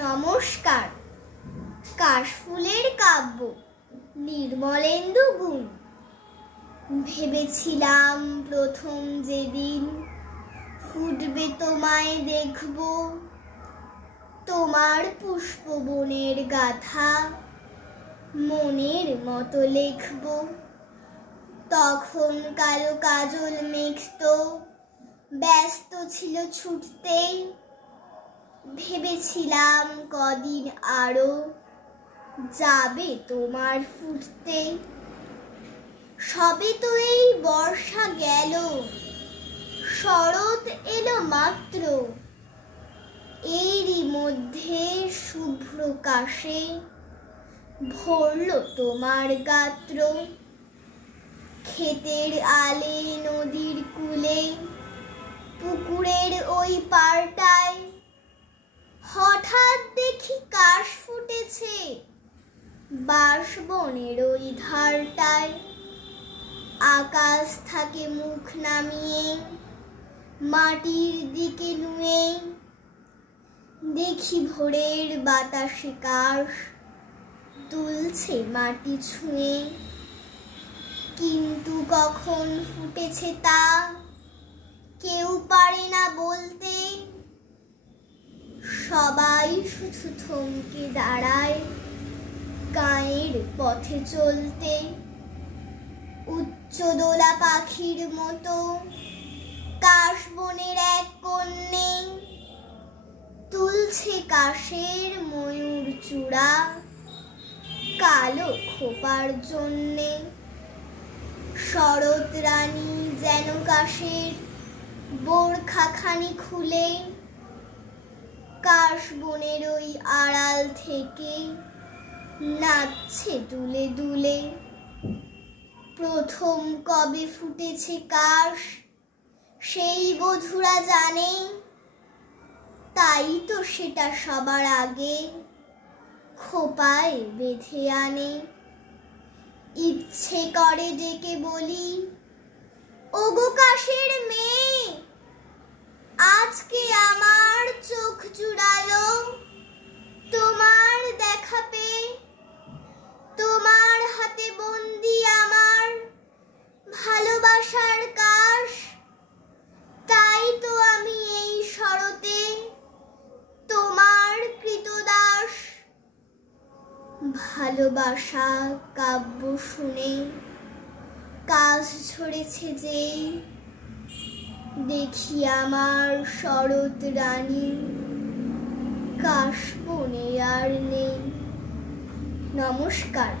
নমস্কার। কাশফুলের কাব্য নির্মলেন্দু গুণ। ভেবেছিলাম প্রথম যেদিন ফুটবে তোমায় দেখব, তোমার পুষ্পবনের গাথা মনের মতো লিখব। তখন কালো কাজল মেঘ তো ব্যস্ত ছিল ছুটতে, ভেবেছিলাম কদিন আরো যাবে তোমার ফুটতে। সবে তো এই বর্ষা গেল, শরৎ এলো মাত্র, এরই মধ্যে শুভ্র কাশে ভরল তোমার গাত্র। ক্ষেতের আলে নদীর কূলে পুকুরের ওই পাড়টায় হঠাৎ দেখি কাশ ফুটেছে বাঁশবনের ওই ধারটায়। আকাশ থাকে মুখ নামিয়ে মাটির দিকে নুয়ে, দেখি ভোরের বাতাসে কাশ দুলছে মাটি ছুঁয়ে। কিন্তু কখন ফুটেছে তা কেউ পারে না বলতে, সবাই শুধু থমকে দাঁড়ায় গাঁয়ের পথে চলতে। উচ্চদোলা পাখির মতো কাশবনের এক কন্যে তুলছে কাশের ময়ূর চূড়া কালো খোপার জন্যে। শরৎ রানী যেন কাশের বোরখাখানি খুলে কাশবনের ওই আড়াল থেকে নাচছে দুলে দুলে। প্রথম কবে ফুটেছে কাশ সেই বধূরা জানে, তাই তো সেটা সবার আগে খোপায় বেঁধে আনে। ইচ্ছে করে ডেকে বলি, ওগো কাশের মেয়ে, আজকে আমার চোখ জুড়ালো তোমার দেখা পেয়ে। তোমার হাতে বন্দি আমার ভালোবাসার কাশ, তাই তো আমি এই শরতে তোমার কৃতদাস। ভালোবাসা কাব্য শুনে কাশ ঝরেছে যেই, দেখি আমার শরৎ রানী কাশবনে আর নেই। নমস্কার।